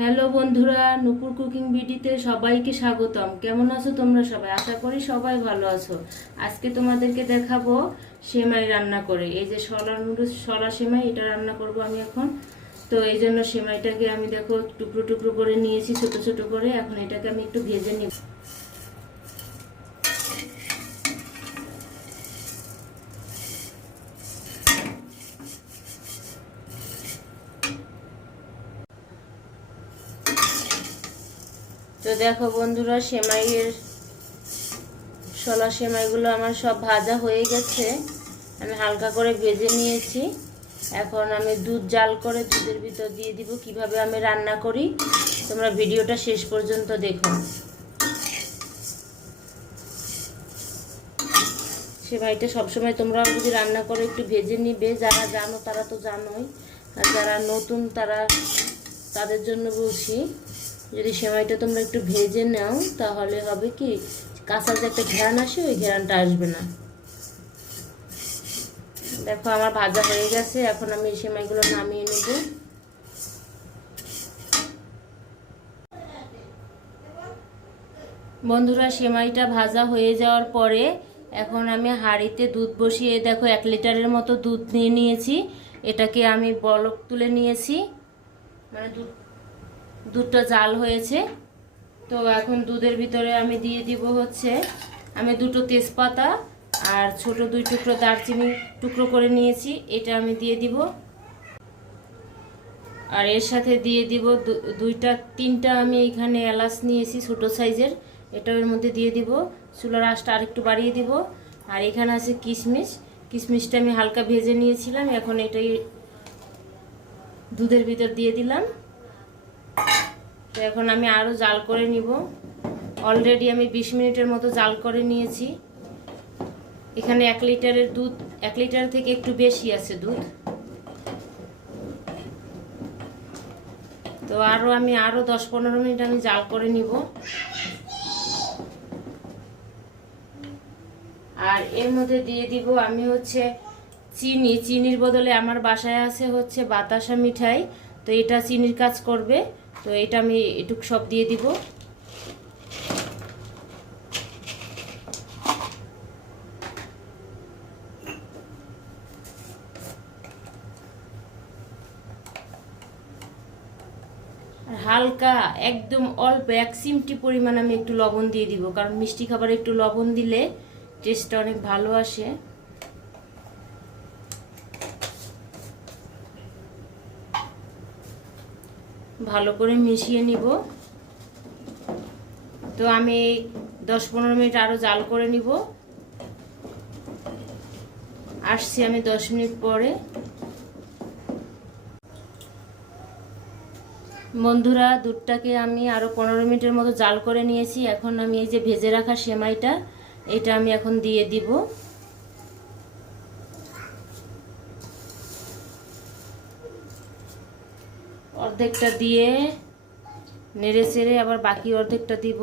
Hello বন্ধুরা, নুপুর cooking বিডিতে সবাইকে স্বাগতম। কেমন আছো তোমরা সবাই? আশা করি সবাই ভালো আছো। আজকে তোমাদেরকে দেখাবো সেমাই রান্না করে। এই যে সলা সেমাই, এটা রান্না করব আমি এখন। তো এই জন্য সেমাইটাকে আমি দেখো টুকরো টুকরো করে নিয়েছি, ছোট ছোট করে। এখন এটাকে আমি একটু ভেজে নিব। তো দেখো বন্ধুরা, সলা সেমাইগুলো আমার সব ভাজা হয়ে গেছে। আমি হালকা করে ভেজে নিয়েছি। এখন আমি দুধ জাল করে দুধের ভিতর দিয়ে দিব। কিভাবে আমি রান্না করি তোমরা ভিডিওটা শেষ পর্যন্ত দেখো। সেমাইটা সবসময় তোমরা যদি রান্না করে একটু ভেজে নিবে। যারা জানো তারা তো জানোই, আর যারা নতুন তাদের জন্য বলছি, যদি সেমাইটা তোমরা একটু ভেজে নাও তাহলে হবে কি, কাঁচা যে একটা ঘ্রাণ আসে ওই ঘ্রাণটা আসবে না। দেখো আমার ভাজা হয়ে গেছে। এখন আমি এই সেমাইগুলো নামিয়ে নেব। বন্ধুরা, সেমাইটা ভাজা হয়ে যাওয়ার পরে এখন আমি হাঁড়িতে দুধ বসিয়ে, দেখো 1 লিটারের মতো দুধ নিয়ে নিয়েছি। এটাকে আমি বলক তুলে নিয়েছি, মানে দুধটা জাল হয়েছে। তো এখন দুধের ভিতরে আমি দিয়ে দিব হচ্ছে, আমি 2টো তেজপাতা আর ছোট 2 টুকরো দারচিনি টুকরো করে নিয়েছি, এটা আমি দিয়ে দিব। আর এর সাথে দিয়ে দিব 3টা আমি এখানে এলাচ নিয়েছি ছোট সাইজের, এটা এর মধ্যে দিয়ে দিব। চুলার আঁচটা আরেকটু বাড়িয়ে দিব। আর এখানে আছে কিশমিশটা আমি হালকা ভেজে নিয়েছিলাম, এখন এটাই দুধের ভিতর দিয়ে দিলাম। তো এখন আমি আরও জাল করে নিব। অলরেডি আমি 20 মিনিটের মতো জাল করে নিয়েছি। এখানে 1 লিটারের দুধ, 1 লিটার থেকে একটু বেশি আছে দুধ। তো আমি আরও 10-15 মিনিট আমি জাল করে নিব। আর এর মধ্যে দিয়ে দিব আমি হচ্ছে চিনির বদলে আমার বাসায় আছে হচ্ছে বাতাসা মিঠাই। তো এটা চিনির কাজ করবে। তো এটা আমি এটুক সব দিয়ে দিব। আর হালকা একদম অল্প 1 চিমটি পরিমাণ আমি একটু লবণ দিয়ে দিব, কারণ মিষ্টি খাবারে একটু লবণ দিলে টেস্টটা অনেক ভালো আসে। ভালো করে মিশিয়ে নিব। তো আমি 10-15 মিনিট আরও জাল করে নিব। আসছি আমি 10 মিনিট পরে। বন্ধুরা, দুধটাকে আমি আরও 15 মিনিটের মতো জাল করে নিয়েছি। এখন আমি এই যে ভেজে রাখা সেমাইটা, এটা আমি এখন দিয়ে দিব। অর্ধেকটা দিয়ে নেড়ে চেড়ে আবার বাকি অর্ধেকটা দিব।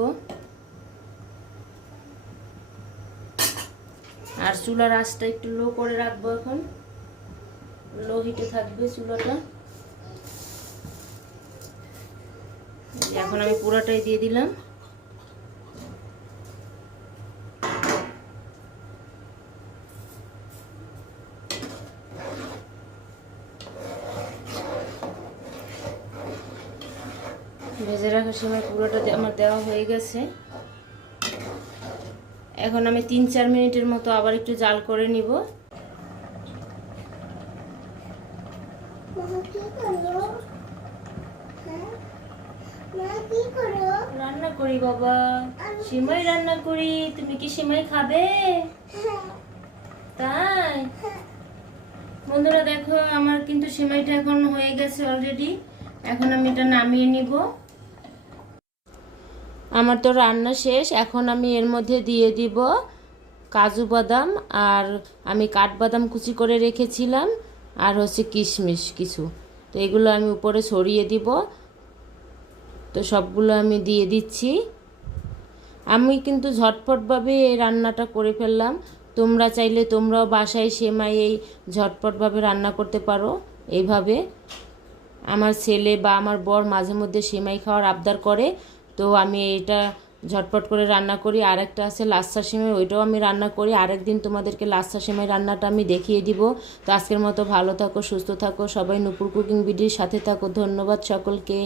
আর চুলার আঁচটা একটু লো করে রাখবো, এখন লো হিটে থাকবে চুলাটা। এখন আমি পুরাটাই দিয়ে দিলাম। ভেজে রাখার সময় পুরোটা আমার দেওয়া হয়ে গেছে। এখন আমি 3-4 মিনিটের মতো আবার একটু জাল করে নিব। রান্না করি বাবা, সেমাই রান্না করি। তুমি কি সেমাই খাবে? তাই বন্ধুরা, দেখো আমার কিন্তু সেমাইটা এখন হয়ে গেছে অলরেডি। এখন আমি এটা নামিয়ে নিব। আমার তো রান্না শেষ। এখন আমি এর মধ্যে দিয়ে দিব কাজু বাদাম, আর আমি কাঠবাদাম কুচি করে রেখেছিলাম, আর হচ্ছে কিশমিশ কিছু। তো এগুলো আমি উপরে ছড়িয়ে দিব। তো সবগুলো আমি দিয়ে দিচ্ছি। আমি কিন্তু ঝটপটভাবে এই রান্নাটা করে ফেললাম। তোমরা চাইলে তোমরাও বাসায় সেমাই এই ঝটপটভাবে রান্না করতে পারো এইভাবে। আমার ছেলে বা আমার বর মাঝে মধ্যে সেমাই খাওয়ার আবদার করে, তো আমি এটা ঝটপট করে রান্না করি। আরেকটা আছে লাচ্ছা সেমাই, ওইটাও আমি রান্না করি। আরেকদিন তোমাদেরকে লাচ্ছা সেমাই রান্নাটা আমি দেখিয়ে দিব। তো আজকের মতো ভালো থাকো, সুস্থ থাকো, সবাই নুপুর কুকিং ভিডিওর সাথে থাকো। ধন্যবাদ সকলকে।